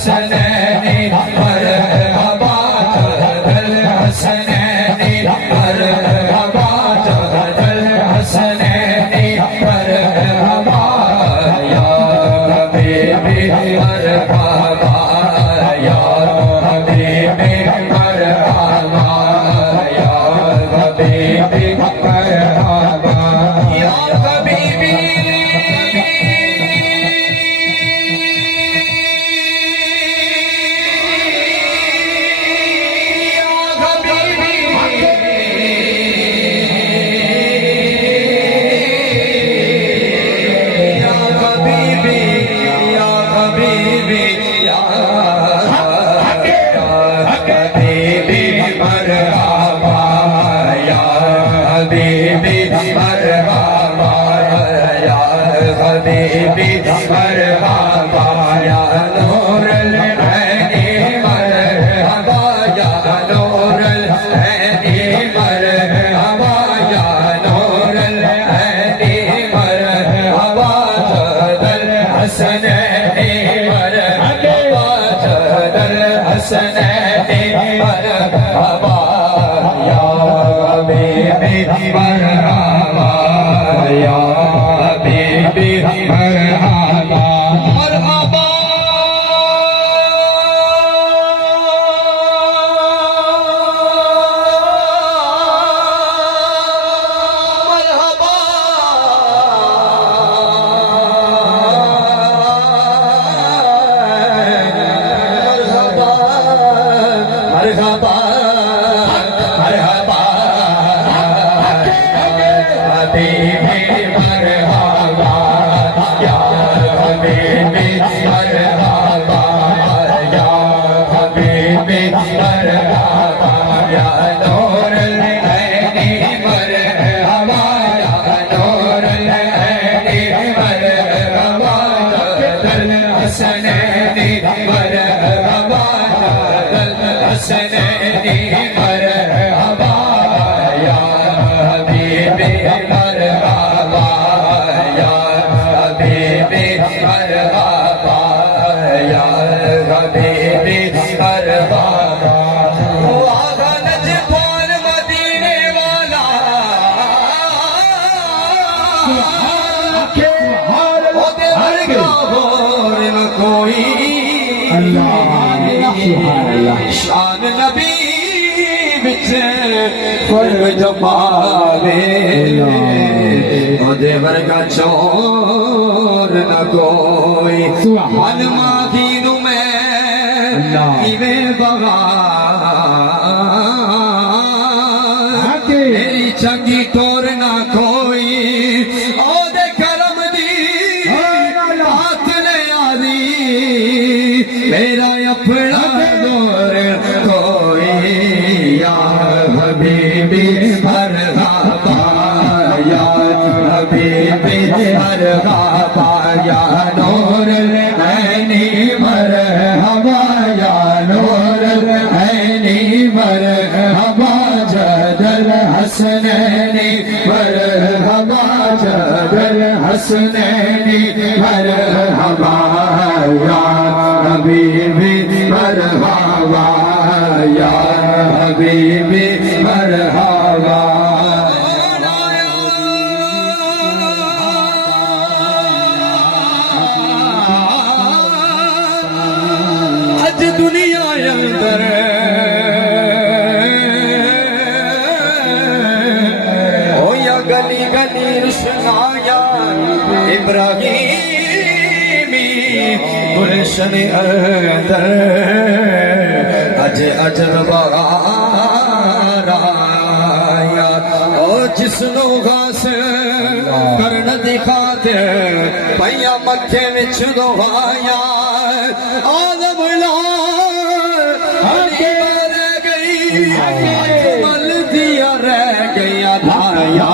الحسنين مرحبا جد الحسنين مرحبا جد الحسنين مرحبا يا حبيبي مرحبا يا حبيبي مرحبا يا حبيبي مرحبا يا حبيبي حبيبي مرحبا يا نور العين مرحبا يا نور العين مرحبا يا نور العين مرحبا جد الحسنين مرحبا جد الحسنين مرحبا يا حبيبي مرحبا يا حبيبي مرحبا مرحبا مرحبا مرحبا حبيبي مرحبا يا حبيبي مرحبا يا حبيبي مرحبا يا نور العين مرحبا يا نور العين مرحبا جد الحسنين مرحبا جد الحسنين مرحبا يا حبيبي مرحبا يا حبيبي مرحبا يا حبيبي مرحبا وآغا نجفان مدینے والا او دے ورگا ہور نہ کوئی شان نبی بچ فرق جمالے دے ورگا چور نہ کوئی من ماہی نو میں ایویں بغار میری چنگی ٹور نہ کوئی او دے کرم دی ہاتھ نے آدھی میرا اپنا دور کوئی یا حبیبی مرحبا یا حبیبی مرحبا یا نور العین مرحبا یا نور العین مرحبا جد الحسنین مرحبا جد الحسنین مرحبا یا حبیبی مرحبا یا حبیبی مرحبا آج دنیا اندر ہو یا گلی گلی رشنایا ابراہیمی گلشن اندر اج عجب بہار آیا او جس نو غاس کرن دکھاتے پیا متھے وچ دوایا آدم لال رہ گئی اجمل دیا رہ گیا دھایا